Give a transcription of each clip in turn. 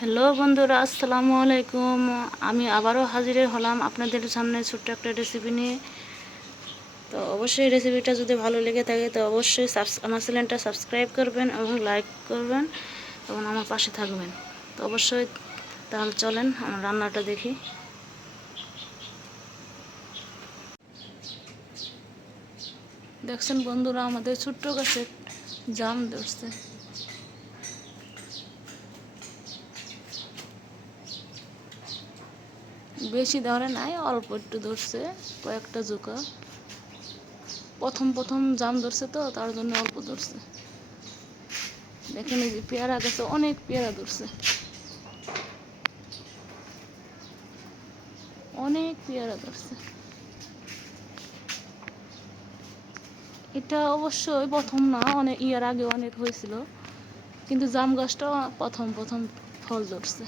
Hello বন্ধুরা, আসসালামু আলাইকুম। আমি আবারও হাজির হলাম আপনাদের সামনে ছোট্ট একটা রেসিপি নিয়ে। তো অবশ্যই রেসিপিটা যদি ভালো লেগে থাকে তো অবশ্যই আমার চ্যানেলটা সাবস্ক্রাইব করবেন এবং লাইক করবেন এবং আমার পাশে থাকবেন। তো অবশ্যই তাহলে চলেন আমার রান্নাটা দেখি। দেখছেন বন্ধুরা, আমাদের ছোট্ট গাছে জাম ধরছে। বেশি ধরে নাই, অল্প একটু ধরছে, কয়েকটা জোকা। প্রথম জাম ধরছে তো তার জন্য অল্প ধরছে। দেখেন এই যে পেয়ারা গাছে অনেক পেয়ারা ধরছে, অনেক পেয়ারা ধরছে। এটা অবশ্যই প্রথম না, অনেক ইয়ার আগে অনেক হয়েছিল, কিন্তু জাম গাছটা প্রথম ফল ধরছে।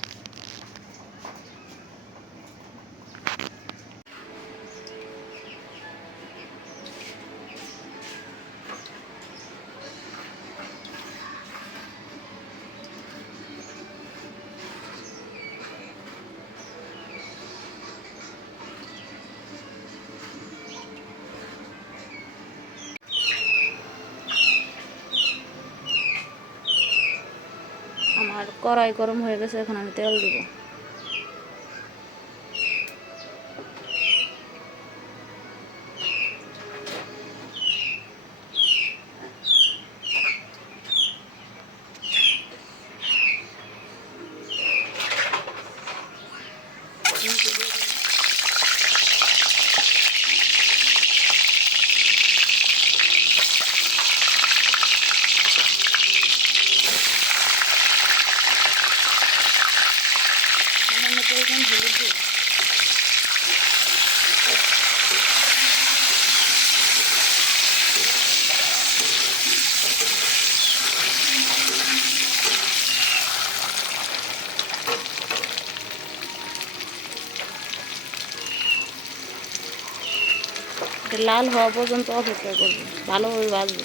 আমার কড়াই গরম হয়ে গেছে, এখন আমি তেল দিব। সামান্য পরিমাণ হলুদ দিই। লাল হওয়া পর্যন্ত অপেক্ষা করবো, ভালোভাবে ভাজবো।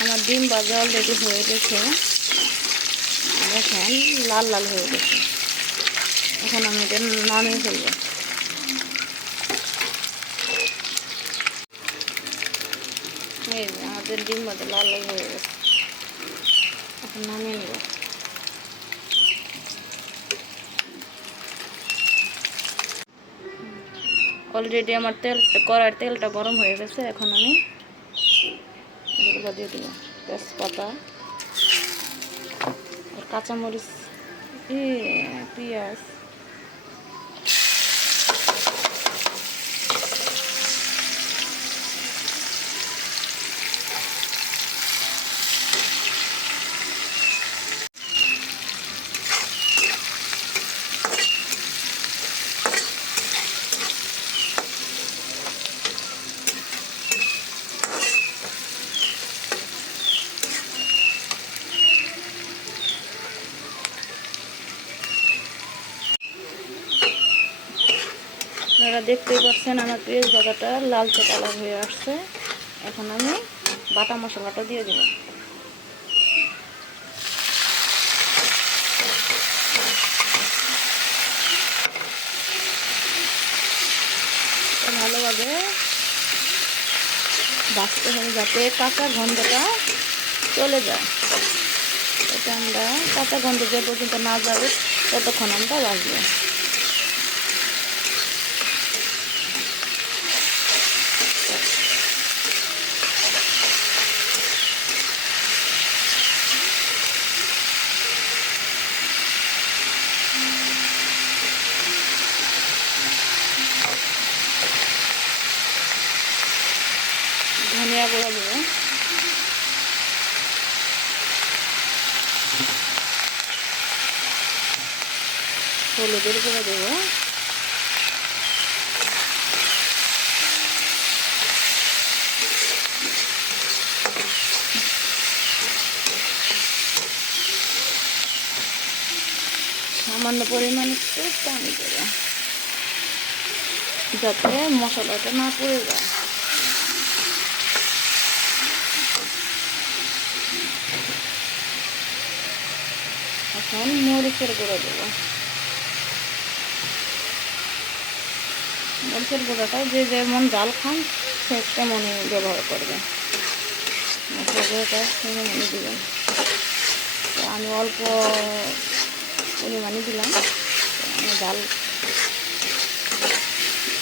আমার ডিম ভাজা অলরেডি হয়ে গেছে, দেখেন লাল লাল হয়ে গেছে। এখন আমি এটা নামিয়ে ফেলবো। এই যে আমাদের ডিম ভাজা লাল লাল হয়ে গেছে, এখন নামিয়ে নেব। অলরেডি আমার তেলটা গরম হয়ে গেছে, এখন আমি এগুলো দিয়ে দেবো। তেজপাতা আর কাঁচামরিচ, পেঁয়াজ, আপনারা দেখতেই পাচ্ছেন আমার পেঁয়াজ ভাজাটা লালচে কালার হয়ে আসছে। এখন আমি বাটা মশলাটা দিয়ে দেব। ভালোভাবে ভাজতে হবে যাতে কাঁচা গন্ধটা চলে যায়। এটা আমরা কাঁচা গন্ধ যে পর্যন্ত না যাবে ততক্ষণ আমরা ভাজবো। ধনিয়া গুঁড়া দেবো, হলুদের গুঁড়া দেবো, সামান্য পরিমাণ একটু পানি দেবো যাতে মশলাটা না পুড়ে যায়। এখন মরিচের গুঁড়ো দেবো। মরিচের গুঁড়োটা যে যেমন জাল খান সে তেমনই ব্যবহার করবেন। মশলা গুঁড়োটা তেমনই দেবেন। তো আমি অল্প পরিমাণে দিলাম। আমি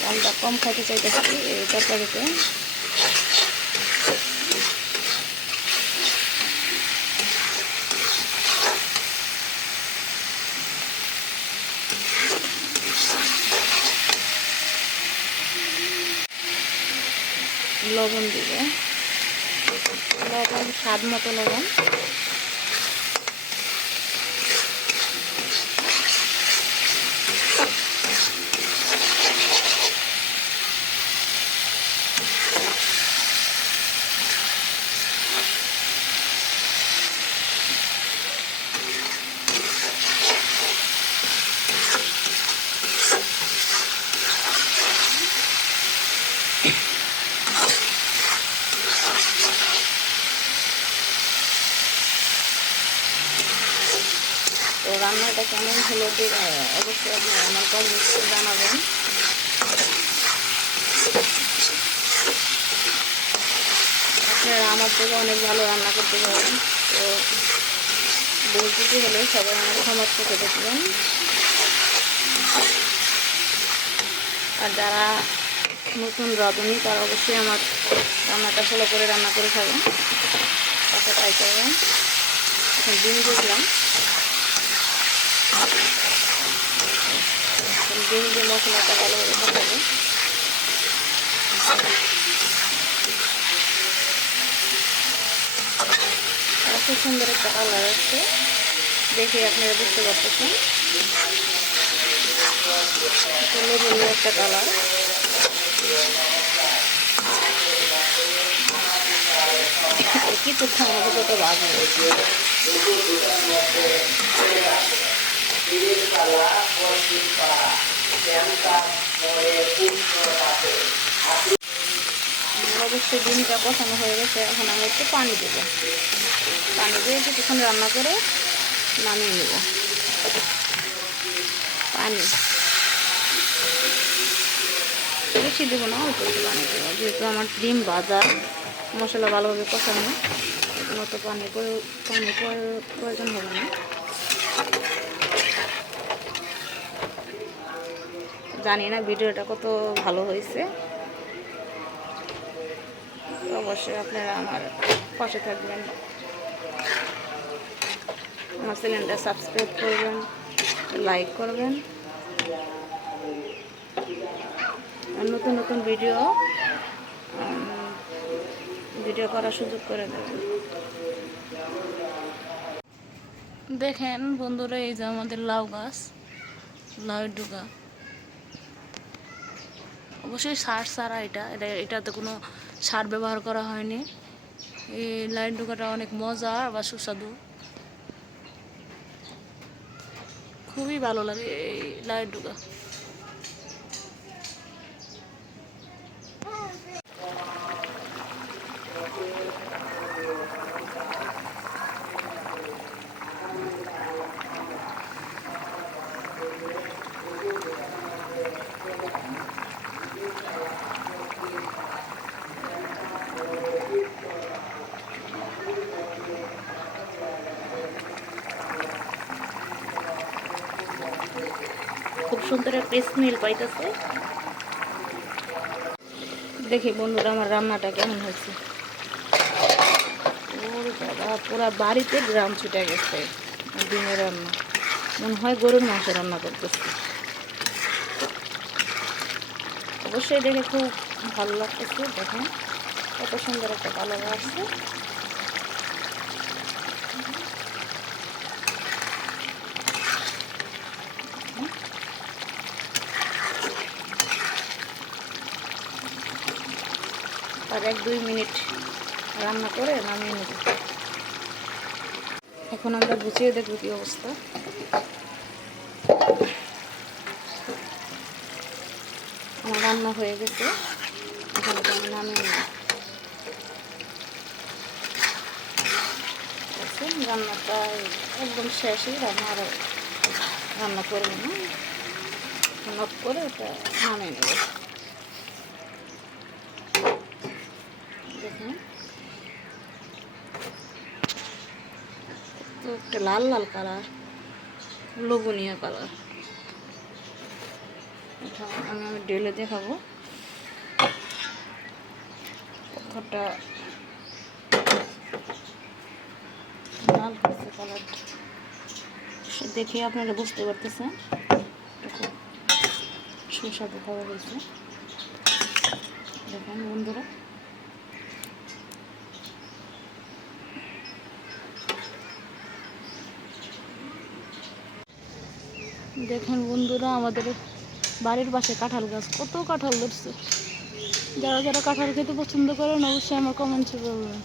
ডালটা কম খাইতে চাইতেছি এই তরকারিতে। লবণ দিব, লবণ স্বাদ মতো লবণ। তো রান্নাটা কেমন হলো অবশ্যই আপনারা আমার কমেন্টে জানাবেন। আপনারা আমার থেকে অনেক ভালো রান্না করতে পারেন। তো বলতে হলে সবাই আমার ক্ষমা করে দেখবেন। আর যারা নতুন রাঁধুনি তারা অবশ্যই আমার রান্নাটা ফলো করে রান্না করে খাবেন, তাকে ট্রাই করবেন। এখন ডিম দিলাম, ডিম দিয়ে মশলাটা ভালোভাবে কষাবো। খুব সুন্দর একটা কালার আসছে, দেখে আপনারা বুঝতে পারতেছেন। লোভনীয় একটা কালার। কিছুক্ষণ হবে যত ভাজবো। অবশ্যই ডিমটা কষানো হয়ে গেছে। এখন আমি একটু পানি দেবো। পানি দিয়ে কিছুক্ষণ রান্না করে নামিয়ে নেব। পানি বেশি দেবো না, অল্প একটু পানি দেবো, যেহেতু আমার ডিম ভাজা, মশলা ভালোভাবে কষানো, মতো পানি প্রয়োজন হবে না। জানি না ভিডিওটা কত ভালো হয়েছে, অবশ্যই আপনারা আমার পাশে থাকবেন, আমার চ্যানেলটা সাবস্ক্রাইব করবেন, লাইক করবেন, আর নতুন নতুন ভিডিও করার সুযোগ করে দেবেন। দেখেন বন্ধুরা, এই যে আমাদের লাউ গাছ, লাউয়ের ডুগা। অবশ্যই সার ছাড়া এটাতে কোনো সার ব্যবহার করা হয়নি। এই লাউয়ের ডুগাটা অনেক মজা বা সুস্বাদু, খুবই ভালো লাগে এই লাউয়ের ডুগা। খুব সুন্দর একটা স্মেল পাইতেছে। দেখি বন্ধুরা আমার রান্নাটা কেমন হয়েছে। ওর বাবা, পুরা বাড়িতে গ্রাম ছুটে গেছে ডিমের রান্না, মনে হয় গরুর মাংস রান্না করতেছে। অবশ্যই দেখে খুব ভালো লাগতেছে। দেখেন কত সুন্দর একটা কালার আসছে। আর 1-2 মিনিট রান্না করে নামিয়ে নেব। এখন আমরা গুছিয়ে দেখব কি অবস্থা। আমার রান্না হয়ে গেছে, এখন আমি নামিয়ে নেব। দেখছেন রান্নাটা একদম শেষই, রান্না করবো না, নক করে ওটা নামিয়ে নেব। দেখুন তো একটা লাল লাল কালার, লোভনীয় কালার। এটা আমি ঢেলে দেখাবো। কতটা লাল হয়েছে কালারটা, দেখে আপনারা বুঝতে পারতেছেন খুব সুস্বাদু খাবার হয়েছে। দেখুন বন্ধুরা, দেখুন বন্ধুরা, আমাদের বাড়ির পাশে কাঁঠাল গাছ, কত কাঁঠাল ধরছে। যারা যারা কাঁঠাল খেতে পছন্দ করেন অবশ্যই আমার কমেন্টসে বলবেন।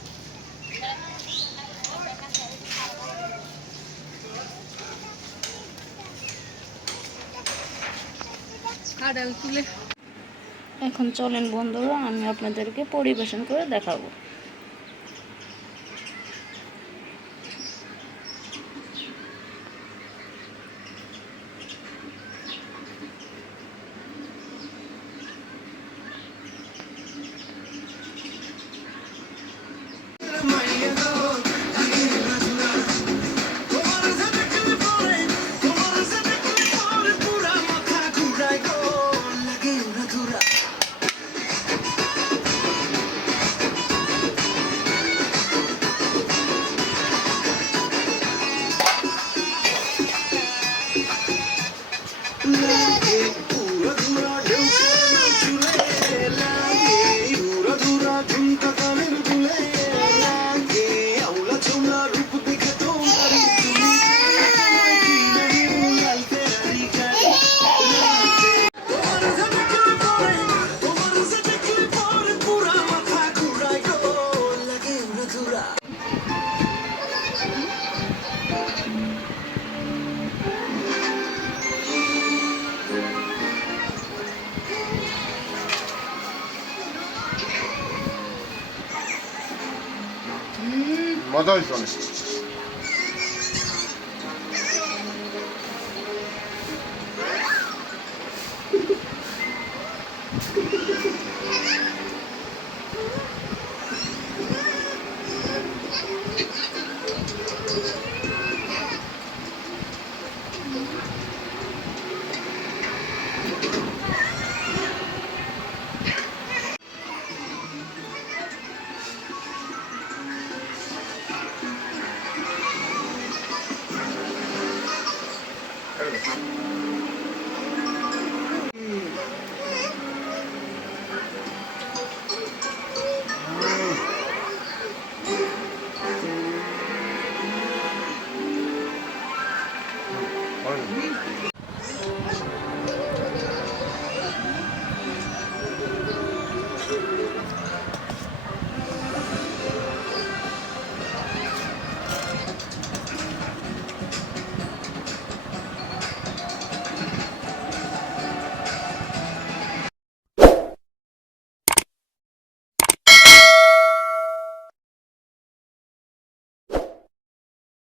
এখন চলেন বন্ধুরা, আমি আপনাদেরকে পরিবেশন করে দেখাবো। মজা হয়েছে অনেক। Gracias.